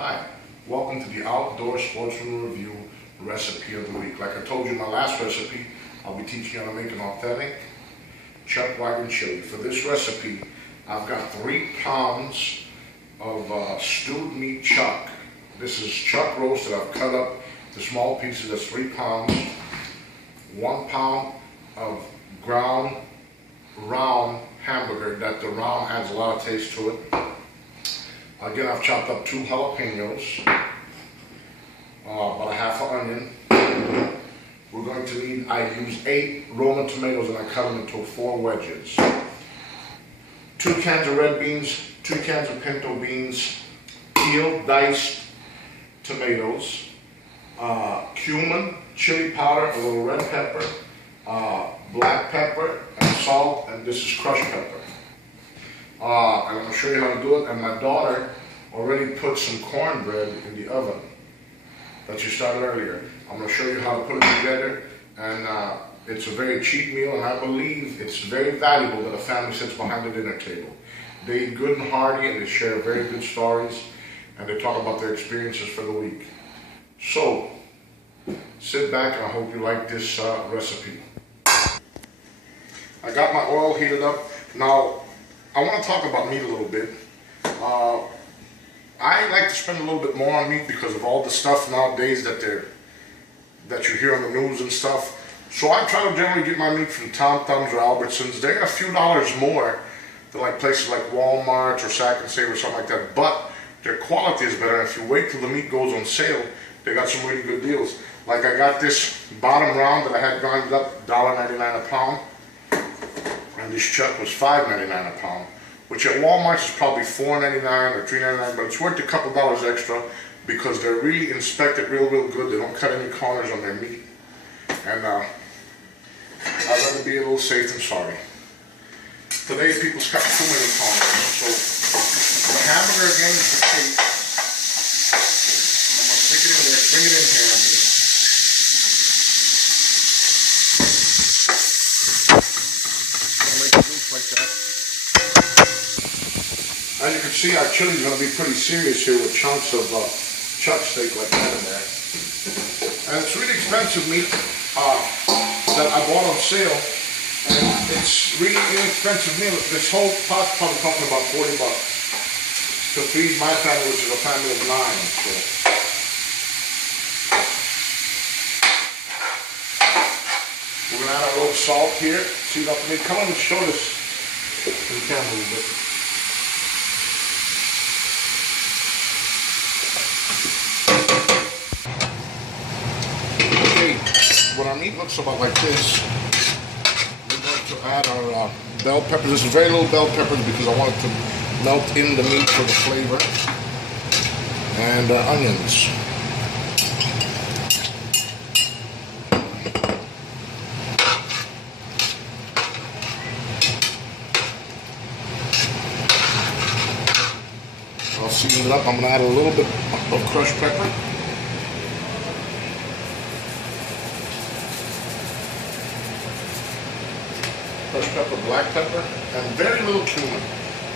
Hi, welcome to the Outdoor Sportsman Review recipe of the week. Like I told you in my last recipe, I'll be teaching you how to make an authentic Chuckwagon chili. For this recipe, I've got 3 pounds of stewed meat chuck. This is chuck roast that I've cut up to small pieces. That's 3 pounds. 1 pound of ground round hamburger. That the round adds a lot of taste to it. Again, I've chopped up 2 jalapenos, about a half an onion. We're going to need, I use 8 Roman tomatoes and I cut them into 4 wedges. 2 cans of red beans, 2 cans of pinto beans, peeled, diced tomatoes, cumin, chili powder, a little red pepper, black pepper, and salt, and this is crushed pepper. And I'm going to show you how to do it. And my daughter already put some cornbread in the oven that she started earlier. I'm going to show you how to put it together. And it's a very cheap meal, and I believe it's very valuable that a family sits behind the dinner table. They eat good and hearty, and they share very good stories, and they talk about their experiences for the week. So, sit back, and I hope you like this recipe. I got my oil heated up. Now, I want to talk about meat a little bit. I like to spend a little bit more on meat because of all the stuff nowadays that you hear on the news and stuff. So I try to generally get my meat from Tom Thumbs or Albertsons. They're a few dollars more than like places like Walmart or Sack and Save or something like that, but their quality is better. If you wait till the meat goes on sale, they got some really good deals. Like I got this bottom round that I had ground up, $1.99 a pound. And this chuck was $5.99 a pound, which at Walmart is probably $4.99 or $3.99, but it's worth a couple dollars extra because they're really inspected real good. They don't cut any corners on their meat. And I'd rather be a little safe than sorry. Today people's cutting too many corners. So the hamburger again is the taste. I'm going to stick it in there, bring it in here. Like that. As you can see, our chili is going to be pretty serious here with chunks of chuck steak like that in there. And it's really expensive meat that I bought on sale. And it's really inexpensive meal. This whole pot's probably talking about 40 bucks to feed my family, which is a family of 9. So. We're going to add a little salt here. See that for me? Come on and show this in the camera a little bit. Okay, when our meat looks about like this, we're going to add our bell peppers. This is very little bell peppers because I want it to melt in the meat for the flavor. And onions. I'll season it up. I'm going to add a little bit of crushed pepper. Crushed pepper, black pepper, and very little cumin,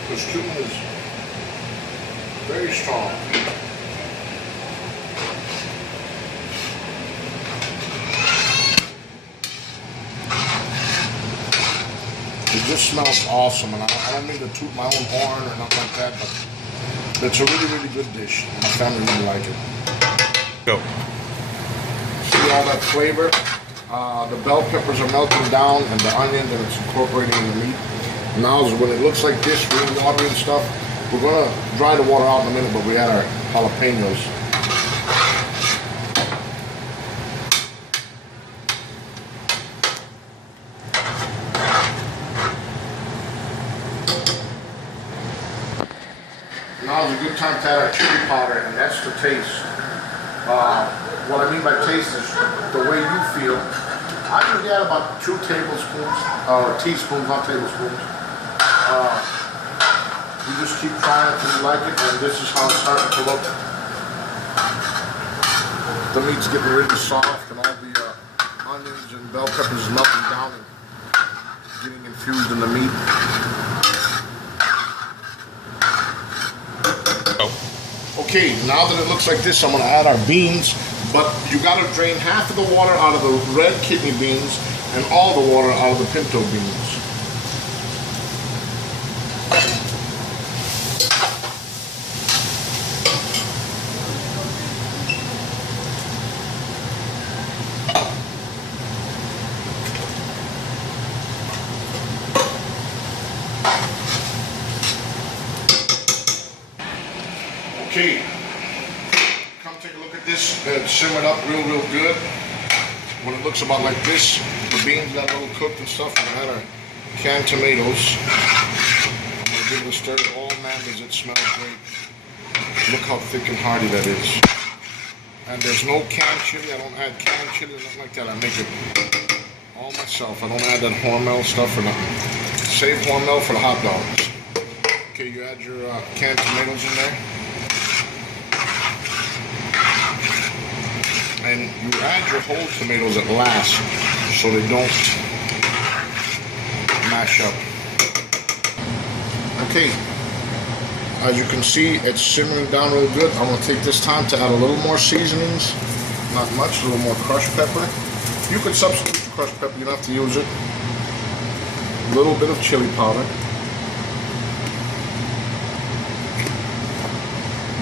because cumin is very strong. It just smells awesome, and I don't mean to toot my own horn or nothing like that, but it's a really good dish. My family really like it. Go. See all that flavor? The bell peppers are melting down and the onion, and it's incorporating in the meat. Now when it looks like this, really watery and stuff, we're going to dry the water out in a minute, but we add our jalapenos. Now is a good time to add our chili powder, and that's the taste. What I mean by taste is the way you feel. I usually add about 2 tablespoons, teaspoons, not tablespoons. You just keep trying it until you like it, and this is how it's starting to look. The meat's getting really soft, and all the onions and bell peppers melting down and getting infused in the meat. Okay, now that it looks like this, I'm gonna add our beans, but you gotta drain half of the water out of the red kidney beans and all the water out of the pinto beans. Okay, come take a look at this. It's simmered up real good. When it looks about like this, the beans got a little cooked and stuff, and I had our canned tomatoes. I'm gonna give it a stir. Oh man, does it smell great. Look how thick and hearty that is. And there's no canned chili. I don't add canned chili or nothing like that. I make it all myself. I don't add that Hormel stuff or nothing. Save Hormel for the hot dogs. Okay, you add your canned tomatoes in there. And you add your whole tomatoes at last so they don't mash up. Okay, as you can see, it's simmering down real good. I'm gonna take this time to add a little more seasonings. Not much, a little more crushed pepper. You could substitute the crushed pepper, you don't have to use it. A little bit of chili powder.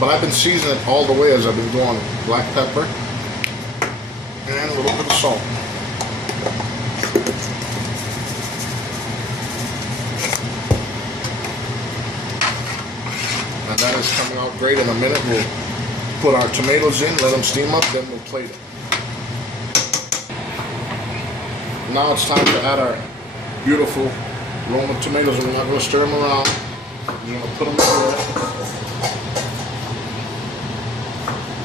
But I've been seasoning it all the way as I've been doing black pepper. And a little bit of salt. And that is coming out great. In a minute we'll put our tomatoes in, let them steam up, then we'll plate them. Now it's time to add our beautiful Roma tomatoes, and we're not going to stir them around. We're going to put them in there.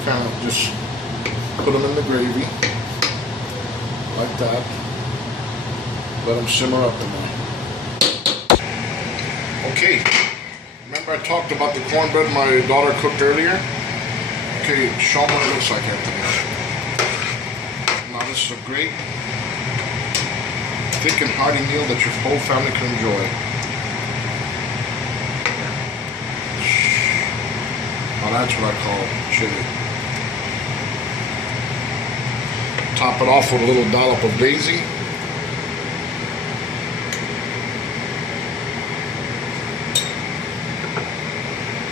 Kind of just put them in the gravy. Like that. Let them simmer up in there. Okay. Remember I talked about the cornbread my daughter cooked earlier? Okay, show them what it looks like after that. Now this is a great, thick and hearty meal that your whole family can enjoy. Now that's what I call chili. Top it off with a little dollop of basil.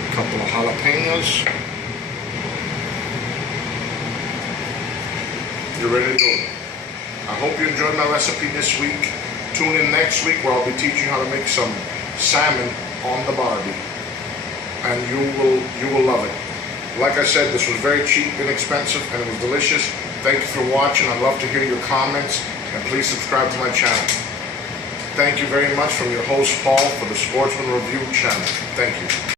A couple of jalapenos. You're ready to go. I hope you enjoyed my recipe this week. Tune in next week where I'll be teaching you how to make some salmon on the barbie. And you will love it. Like I said, this was very cheap, inexpensive, and it was delicious. Thank you for watching. I'd love to hear your comments, and please subscribe to my channel. Thank you very much from your host, Paul, for the Sportsman Review channel. Thank you.